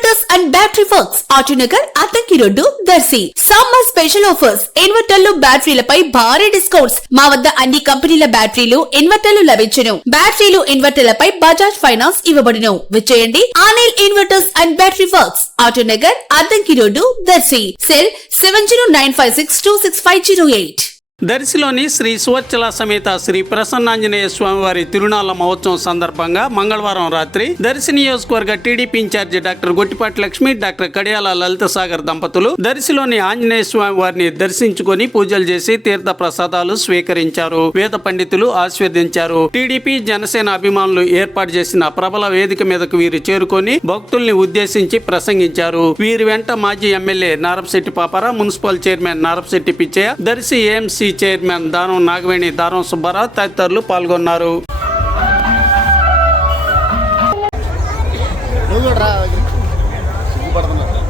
Inverters and battery works Autonagar Addanki road Darsi. Summer special offers ఇన్వర్టర్లు బ్యాటరీలపై భారీ డిస్కౌంట్స్. మా వద్ద అన్ని కంపెనీల బ్యాటరీలు ఇన్వర్టర్లు లభించును. బ్యాటరీలు ఇన్వర్టర్లపై బజాజ్ ఫైనాన్స్ ఇవ్వబడును. విచ్చేయండి Anil inverters and battery works Autonagar Addanki road Darsi. Cell 7095626508. దర్శిలోని శ్రీ సువచ్చల సమేత శ్రీ ప్రసన్నాంజనేయ స్వామివారి తిరునాళ్ల మహోత్సవం సందర్భంగా మంగళవారం రాత్రి దర్శి నియోజకవర్గ TDP in charge doctor Gottipati Lakshmi, doctor Kadiyala Lalitha Sagar దంపతులు దర్శిలోని ఆంజనేయ స్వామి వారిని దర్శించుకొని పూజలు చేసి తీర్థ ప్రసాదాలు స్వీకరించారు. వేద పండితులు ఆశీర్వదించారు. టీడీపీ జనసేన అభిమానులు ఏర్పాటు చేసిన ప్రబల వేదిక మీదకు వీరు చేరుకొని భక్తుల్ని ఉద్దేశించి ప్రసంగించారు. వీరి వెంట మాజీ MLA Narapasetti Paparao, municipal chairman Narapasetti Pitchaiah, Darsi AMC chairman Danam Nagaveni, దానం సుబ్బారావు తదితరులు పాల్గొన్నారు. సిగ్గుపడుతున్నారు.